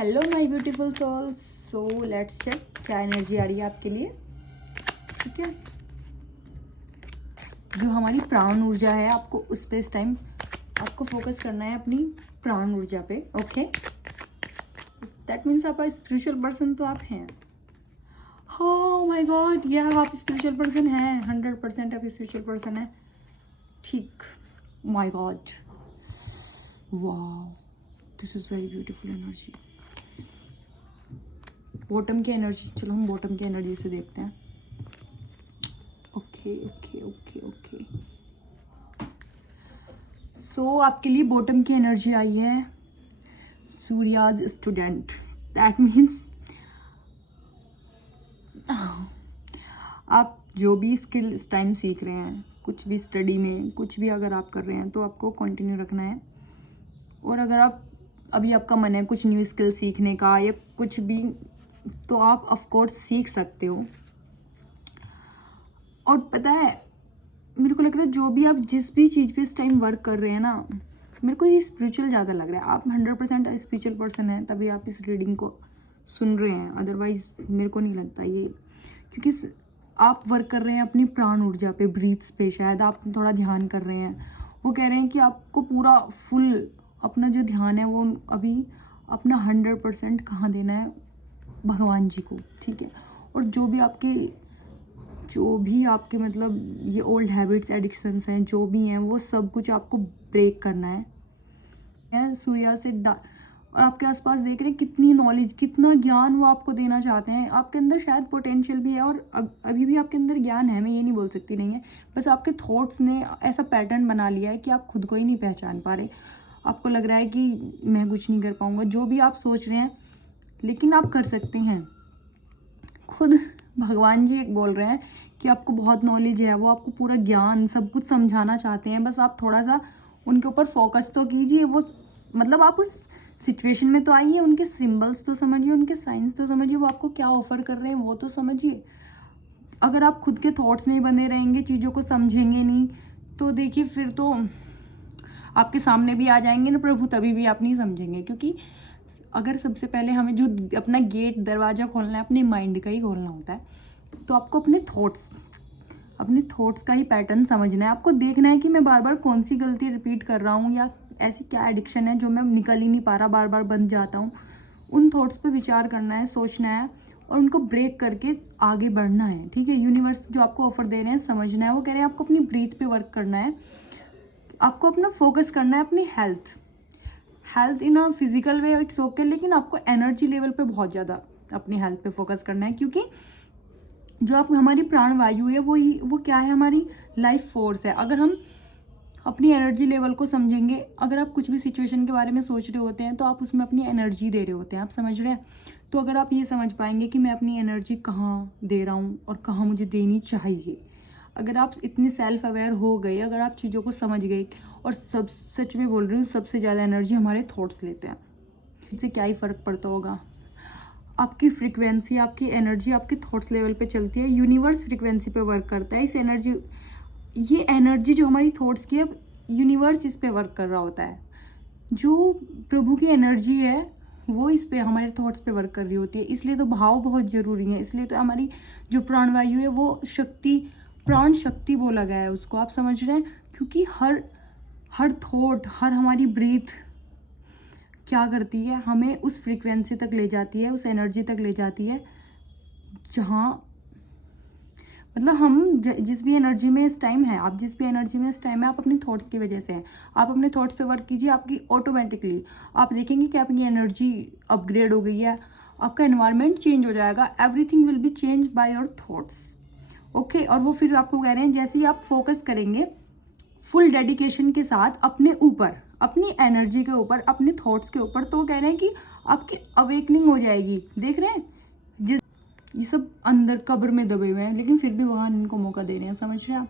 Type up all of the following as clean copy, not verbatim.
Hello my beautiful souls. So let's check क्या energy आ रही है आपके लिए। ठीक है, जो हमारी प्राण ऊर्जा है आपको उस पे इस टाइम आपको फोकस करना है, अपनी प्राण ऊर्जा पे। ओके, दैट मीन्स आप स्पिरिचुअल पर्सन तो आप हैं। हो माय गॉड, यह आप स्पिरिचुअल पर्सन हैं, 100% आप स्पिरिचुअल पर्सन हैं। ठीक, my God, wow, this is very beautiful energy. Bottom की एनर्जी, चलो हम बॉटम की एनर्जी से देखते हैं। ओके ओके ओके ओके, सो आपके लिए बॉटम की एनर्जी आई है सूर्याज स्टूडेंट। दैट मीन्स आप जो भी स्किल इस टाइम सीख रहे हैं, कुछ भी स्टडी में कुछ भी अगर आप कर रहे हैं तो आपको कंटिन्यू रखना है। और अगर आप अभी आपका मन है कुछ न्यू स्किल सीखने का या कुछ भी, तो आप ऑफ कोर्स सीख सकते हो। और पता है, मेरे को लग रहा है जो भी आप जिस भी चीज़ पे इस टाइम वर्क कर रहे हैं ना, मेरे को ये स्पिरिचुअल ज़्यादा लग रहा है। आप 100% स्पिरिचुअल पर्सन हैं, तभी आप इस रीडिंग को सुन रहे हैं। अदरवाइज मेरे को नहीं लगता ये, क्योंकि आप वर्क कर रहे हैं अपनी प्राण ऊर्जा पे, ब्रीथ्स पे, शायद आप थोड़ा ध्यान कर रहे हैं। वो कह रहे हैं कि आपको पूरा फुल अपना जो ध्यान है वो अभी अपना 100% कहाँ देना है, भगवान जी को। ठीक है, और जो भी आपके मतलब ये ओल्ड हैबिट्स, एडिक्शंस हैं, जो भी हैं, वो सब कुछ आपको ब्रेक करना है सूर्या से। और आपके आसपास देख रहे हैं कितनी नॉलेज, कितना ज्ञान वो आपको देना चाहते हैं। आपके अंदर शायद पोटेंशियल भी है और अभी भी आपके अंदर ज्ञान है, मैं ये नहीं बोल सकती नहीं है, बस आपके थॉट्स ने ऐसा पैटर्न बना लिया है कि आप खुद को ही नहीं पहचान पा रहे। आपको लग रहा है कि मैं कुछ नहीं कर पाऊँगा, जो भी आप सोच रहे हैं, लेकिन आप कर सकते हैं। खुद भगवान जी एक बोल रहे हैं कि आपको बहुत नॉलेज है, वो आपको पूरा ज्ञान सब कुछ समझाना चाहते हैं, बस आप थोड़ा सा उनके ऊपर फोकस तो कीजिए। वो मतलब आप उस सिचुएशन में तो आइए, उनके सिंबल्स तो समझिए, उनके साइंस तो समझिए, वो आपको क्या ऑफर कर रहे हैं वो तो समझिए। अगर आप खुद के थॉट्स में ही बने रहेंगे, चीज़ों को समझेंगे नहीं, तो देखिए फिर तो आपके सामने भी आ जाएंगे ना प्रभु, तभी भी आप नहीं समझेंगे। क्योंकि अगर सबसे पहले हमें जो अपना गेट, दरवाज़ा खोलना है, अपने माइंड का ही खोलना होता है, तो आपको अपने थॉट्स का ही पैटर्न समझना है। आपको देखना है कि मैं बार बार कौन सी गलती रिपीट कर रहा हूँ, या ऐसी क्या एडिक्शन है जो मैं निकल ही नहीं पा रहा, बार बार बन जाता हूँ। उन थॉट्स पे विचार करना है, सोचना है और उनको ब्रेक करके आगे बढ़ना है। ठीक है, यूनिवर्स जो आपको ऑफर दे रहे हैं समझना है। वो कह रहे हैं आपको अपनी ब्रीथ पे वर्क करना है, आपको अपना फोकस करना है अपनी health in a physical way, it's okay, लेकिन आपको एनर्जी लेवल पे बहुत ज़्यादा अपनी हेल्थ पे फोकस करना है। क्योंकि जो आप हमारी प्राण वायु है वो क्या है, हमारी लाइफ फोर्स है। अगर हम अपनी एनर्जी लेवल को समझेंगे, अगर आप कुछ भी सिचुएशन के बारे में सोच रहे होते हैं तो आप उसमें अपनी एनर्जी दे रहे होते हैं, आप समझ रहे हैं। तो अगर आप ये समझ पाएंगे कि मैं अपनी एनर्जी कहाँ दे रहा हूँ और कहाँ मुझे देनी चाहिए, अगर आप इतने सेल्फ अवेयर हो गए, अगर आप चीज़ों को समझ गए, और सच में बोल रही हूँ, सबसे ज़्यादा एनर्जी हमारे थॉट्स लेते हैं। इससे क्या ही फ़र्क पड़ता होगा, आपकी फ्रीक्वेंसी, आपकी एनर्जी आपके थॉट्स लेवल पे चलती है, यूनिवर्स फ्रीक्वेंसी पे वर्क करता है। ये एनर्जी जो हमारी थॉट्स की है, यूनिवर्स इस पे वर्क कर रहा होता है। जो प्रभु की एनर्जी है वो इस पे, हमारे थॉट्स पे वर्क कर रही होती है। इसलिए तो भाव बहुत ज़रूरी है। इसलिए तो हमारी जो प्राणवायु है वो शक्ति, प्राण शक्ति बोला गया है उसको, आप समझ रहे हैं। क्योंकि हर थॉट, हर हमारी ब्रीथ क्या करती है, हमें उस फ्रीक्वेंसी तक ले जाती है, उस एनर्जी तक ले जाती है जहाँ मतलब हम जिस भी एनर्जी में इस टाइम है, आप जिस भी एनर्जी में इस टाइम है, आप अपने थॉट्स की वजह से हैं। आप अपने थॉट्स पे वर्क कीजिए, आपकी ऑटोमेटिकली आप देखेंगे कि आपकी एनर्जी अपग्रेड हो गई है, आपका एनवायरनमेंट चेंज हो जाएगा। Everything will be change by your thoughts. Okay, और वो फिर आपको कह रहे हैं जैसे ही आप फोकस करेंगे फुल डेडिकेशन के साथ अपने ऊपर, अपनी एनर्जी के ऊपर, अपने थॉट्स के ऊपर, तो कह रहे हैं कि आपकी अवेकनिंग हो जाएगी। देख रहे हैं ये सब अंदर कब्र में दबे हुए हैं, लेकिन फिर भी भगवान इनको मौका दे रहे हैं, समझ रहे हैं आप।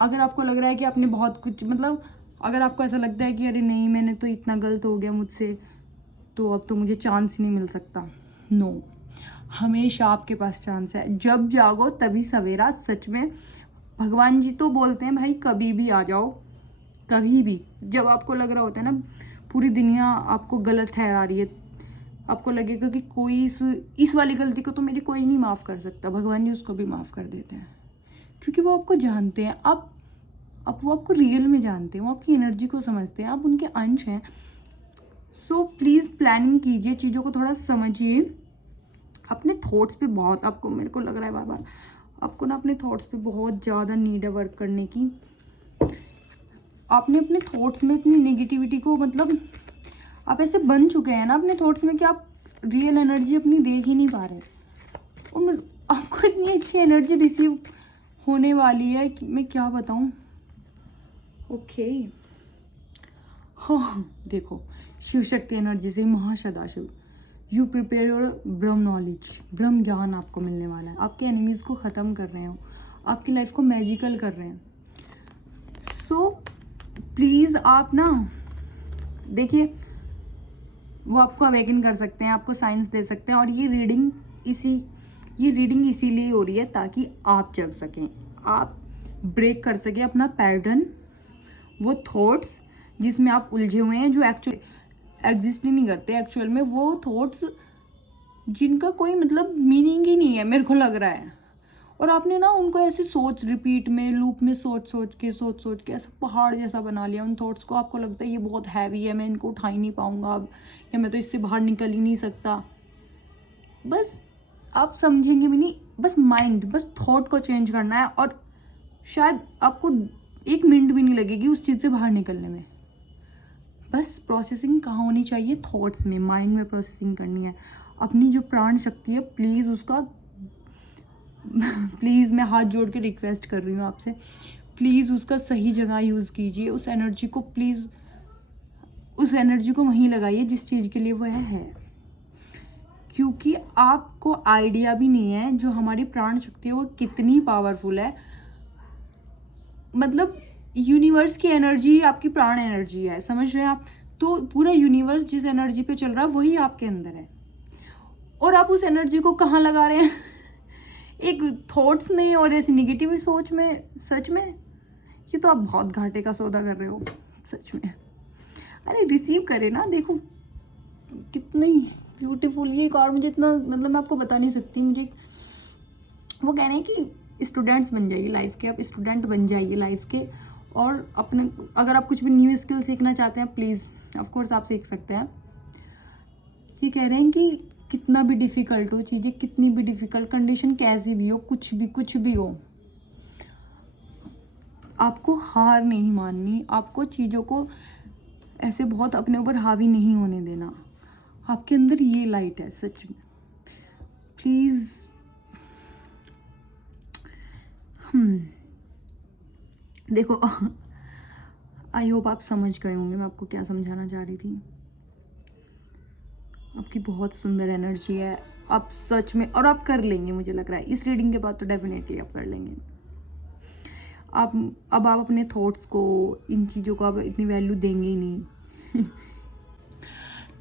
अगर आपको लग रहा है कि आपने बहुत कुछ, मतलब अगर आपको ऐसा लगता है कि अरे नहीं मैंने तो इतना गलत हो गया मुझसे, तो अब तो मुझे चांस ही नहीं मिल सकता, नो, हमेशा आपके पास चांस है। जब जागो तभी सवेरा। सच में भगवान जी तो बोलते हैं भाई कभी भी आ जाओ, कभी भी। जब आपको लग रहा होता है ना पूरी दुनिया आपको गलत ठहरा रही है, आपको लगेगा कि कोई इस वाली गलती को तो मेरी कोई नहीं माफ़ कर सकता, भगवान जी उसको भी माफ़ कर देते हैं, क्योंकि वो आपको जानते हैं। अब वो आपको रियल में जानते हैं, वो आपकी एनर्जी को समझते हैं, आप उनके अंश हैं। सो प्लीज़ प्लानिंग कीजिए, चीज़ों को थोड़ा समझिए। अपने थॉट्स पे बहुत, आपको, मेरे को लग रहा है बार बार आपको ना अपने थॉट्स पे बहुत ज़्यादा नीड है वर्क करने की। आपने अपने थॉट्स में इतनी नेगेटिविटी को, मतलब आप ऐसे बन चुके हैं ना अपने थॉट्स में कि आप रियल एनर्जी अपनी देख ही नहीं पा रहे। और आपको इतनी अच्छी एनर्जी रिसीव होने वाली है कि मैं क्या बताऊं। ओके, हाँ देखो, शिव शक्ति एनर्जी से महासदाशिव, you prepare your Brahma knowledge, ब्रह्म ज्ञान आपको मिलने वाला है। आपके एनिमीज़ को ख़त्म कर रहे हो, आपकी लाइफ को मैजिकल कर रहे हैं। सो प्लीज़ आप ना देखिए, वो आपको अवेकन कर सकते हैं, आपको साइंस दे सकते हैं। और ये रीडिंग इसीलिए हो रही है ताकि आप जग सकें, आप ब्रेक कर सकें अपना पैटर्न, वो थॉट्स जिसमें आप उलझे हुए हैं, जो एक्चुअली एग्जिस्ट ही नहीं करते एक्चुअल में, वो थॉट्स जिनका कोई मतलब मीनिंग ही नहीं है मेरे को लग रहा है। और आपने ना उनको ऐसे रिपीट में, लूप में सोच सोच के ऐसा पहाड़ जैसा बना लिया उन थॉट्स को। आपको लगता है ये बहुत हैवी है, मैं इनको उठा ही नहीं पाऊंगा अब, या मैं तो इससे बाहर निकल ही नहीं सकता। बस आप समझेंगे भी नहीं, बस माइंड, बस थॉट को चेंज करना है, और शायद आपको 1 मिनट भी नहीं लगेगी उस चीज़ से बाहर निकलने में। बस प्रोसेसिंग कहाँ होनी चाहिए? थॉट्स में, माइंड में प्रोसेसिंग करनी है। अपनी जो प्राण शक्ति है, प्लीज़ उसका प्लीज़ मैं हाथ जोड़ के रिक्वेस्ट कर रही हूँ आपसे, प्लीज़ उसका सही जगह यूज़ कीजिए। उस एनर्जी को प्लीज़, उस एनर्जी को वहीं लगाइए जिस चीज़ के लिए वो है। क्योंकि आपको आइडिया भी नहीं है जो हमारी प्राण शक्ति है वो कितनी पावरफुल है। मतलब यूनिवर्स की एनर्जी आपकी प्राण एनर्जी है, समझ रहे हैं आप? तो पूरा यूनिवर्स जिस एनर्जी पे चल रहा है वही आपके अंदर है, और आप उस एनर्जी को कहाँ लगा रहे हैं? एक थॉट्स में और ऐसी निगेटिव सोच में। सच में ये तो आप बहुत घाटे का सौदा कर रहे हो, सच में। अरे रिसीव करे ना, देखो कितनी ब्यूटीफुल ये कार, मुझे इतना, मतलब मैं आपको बता नहीं सकती। मुझे वो कह रहे हैं कि स्टूडेंट्स बन जाइए लाइफ के, आप स्टूडेंट बन जाइए लाइफ के, और अपने, अगर आप कुछ भी न्यू स्किल सीखना चाहते हैं प्लीज़ ऑफ कोर्स आप सीख सकते हैं। ये कह रहे हैं कि कितना भी डिफ़िकल्ट हो चीज़ें, कितनी भी डिफ़िकल्ट कंडीशन कैसी भी हो, कुछ भी हो, आपको हार नहीं माननी, आपको चीज़ों को ऐसे बहुत अपने ऊपर हावी नहीं होने देना। आपके अंदर ये लाइट है सच में, प्लीज़। देखो आई होप आप समझ गए होंगे मैं आपको क्या समझाना चाह रही थी। आपकी बहुत सुंदर एनर्जी है, आप सच में, और आप कर लेंगे, मुझे लग रहा है इस रीडिंग के बाद तो डेफिनेटली आप कर लेंगे। अब आप अपने थॉट्स को, इन चीज़ों को आप इतनी वैल्यू देंगे ही नहीं।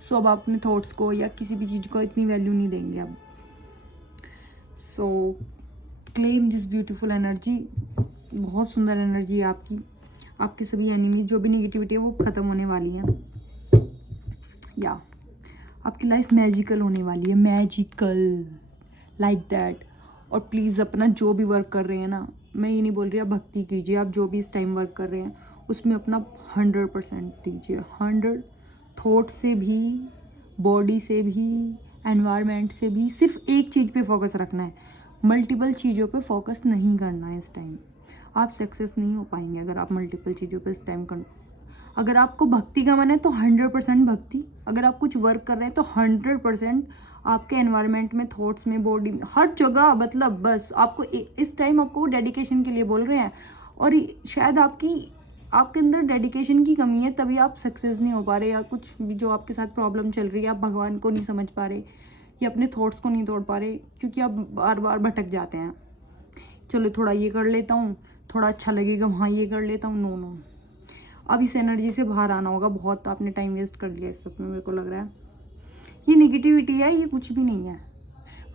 सो अब आप अपने थॉट्स को या किसी भी चीज़ को इतनी वैल्यू नहीं देंगे अब। सो क्लेम दिस ब्यूटीफुल एनर्जी, बहुत सुंदर एनर्जी है आपकी। आपके सभी एनिमीज, जो भी नेगेटिविटी है वो ख़त्म होने वाली है, या आपकी लाइफ मैजिकल होने वाली है, मैजिकल लाइक दैट। और प्लीज़ अपना जो भी वर्क कर रहे हैं ना, मैं ये नहीं बोल रही आप भक्ति कीजिए, आप जो भी इस टाइम वर्क कर रहे हैं उसमें अपना 100% दीजिए। 100 थॉट से भी, बॉडी से भी, एनवायरनमेंट से भी, सिर्फ एक चीज़ पे फोकस रखना है, मल्टीपल चीज़ों पे फोकस नहीं करना है इस टाइम। आप सक्सेस नहीं हो पाएंगे अगर आप मल्टीपल चीज़ों पे इस टाइम कर। अगर आपको भक्ति का मन है तो 100% भक्ति, अगर आप कुछ वर्क कर रहे हैं तो 100% आपके एनवायरनमेंट में, थॉट्स में, बॉडी में, हर जगह, मतलब बस आपको इस टाइम आपको डेडिकेशन के लिए बोल रहे हैं। और शायद आपके अंदर डेडिकेशन की कमी है, तभी आप सक्सेस नहीं हो पा रहे, या कुछ भी जो आपके साथ प्रॉब्लम चल रही है, आप भगवान को नहीं समझ पा रहे या अपने थॉट्स को नहीं तोड़ पा रहे, क्योंकि आप बार बार भटक जाते हैं। चलो थोड़ा ये कर लेता हूँ, थोड़ा अच्छा लगेगा, हाँ ये कर लेता हूँ, नो। अब इस एनर्जी से बाहर आना होगा। बहुत आपने टाइम वेस्ट कर लिया इस सब में, मेरे को लग रहा है। ये नेगेटिविटी है, ये कुछ भी नहीं है,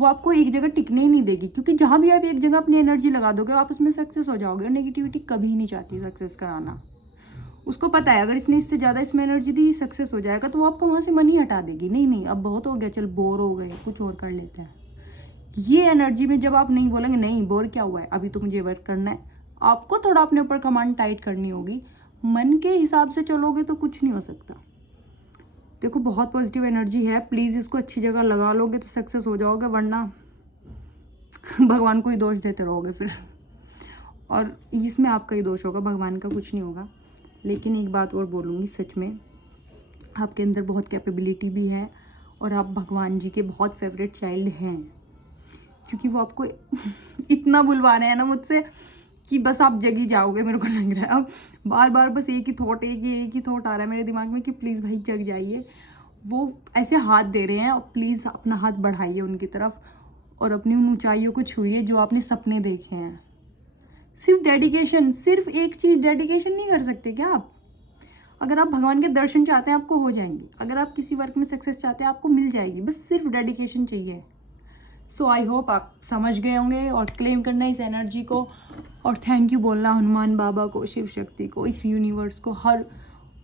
वो आपको एक जगह टिकने ही नहीं देगी, क्योंकि जहाँ भी आप एक जगह अपनी एनर्जी लगा दोगे आप उसमें सक्सेस हो जाओगे। और नेगेटिविटी कभी नहीं चाहती सक्सेस कराना, उसको पता है अगर इसने इससे ज़्यादा इसमें एनर्जी दी सक्सेस हो जाएगा, तो वो आपको वहाँ से मन ही हटा देगी। नहीं नहीं, अब बहुत हो गया, चल बोर हो गए, कुछ और कर लेते हैं। ये एनर्जी में जब आप नहीं बोलेंगे नहीं बोर क्या हुआ है, अभी तो मुझे वर्क करना है, आपको थोड़ा अपने ऊपर कमांड टाइट करनी होगी। मन के हिसाब से चलोगे तो कुछ नहीं हो सकता। देखो बहुत पॉजिटिव एनर्जी है, प्लीज़ इसको अच्छी जगह लगा लोगे तो सक्सेस हो जाओगे, वरना भगवान को ही दोष देते रहोगे फिर, और इसमें आपका ही दोष होगा, भगवान का कुछ नहीं होगा। लेकिन एक बात और बोलूँगी, सच में आपके अंदर बहुत कैपेबिलिटी भी है और आप भगवान जी के बहुत फेवरेट चाइल्ड हैं, क्योंकि वो आपको इतना बुलवा रहे हैं ना मुझसे कि बस आप जग ही जाओगे। मेरे को लग रहा है अब बार बार बस एक ही थॉट आ रहा है मेरे दिमाग में कि प्लीज़ भाई जग जाइए। वो ऐसे हाथ दे रहे हैं और प्लीज़ अपना हाथ बढ़ाइए उनकी तरफ और अपनी उन ऊंचाइयों को छूइए जो आपने सपने देखे हैं। सिर्फ डेडिकेशन, सिर्फ एक चीज़ डेडिकेशन नहीं कर सकते क्या आप? अगर आप भगवान के दर्शन चाहते हैं आपको हो जाएंगे, अगर आप किसी वर्क में सक्सेस चाहते हैं आपको मिल जाएगी, बस सिर्फ डेडिकेशन चाहिए। सो आई होप आप समझ गए होंगे और क्लेम करना इस एनर्जी को और थैंक यू बोलना हनुमान बाबा को, शिव शक्ति को, इस यूनिवर्स को,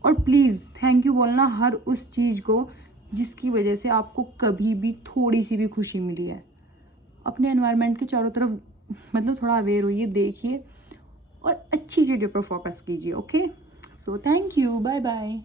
और प्लीज़ थैंक यू बोलना हर उस चीज़ को जिसकी वजह से आपको कभी भी थोड़ी सी भी खुशी मिली है। अपने एनवायरनमेंट के चारों तरफ मतलब थोड़ा अवेयर होइए, देखिए और अच्छी चीज़ों पर फोकस कीजिए। Okay, so thank you, bye bye.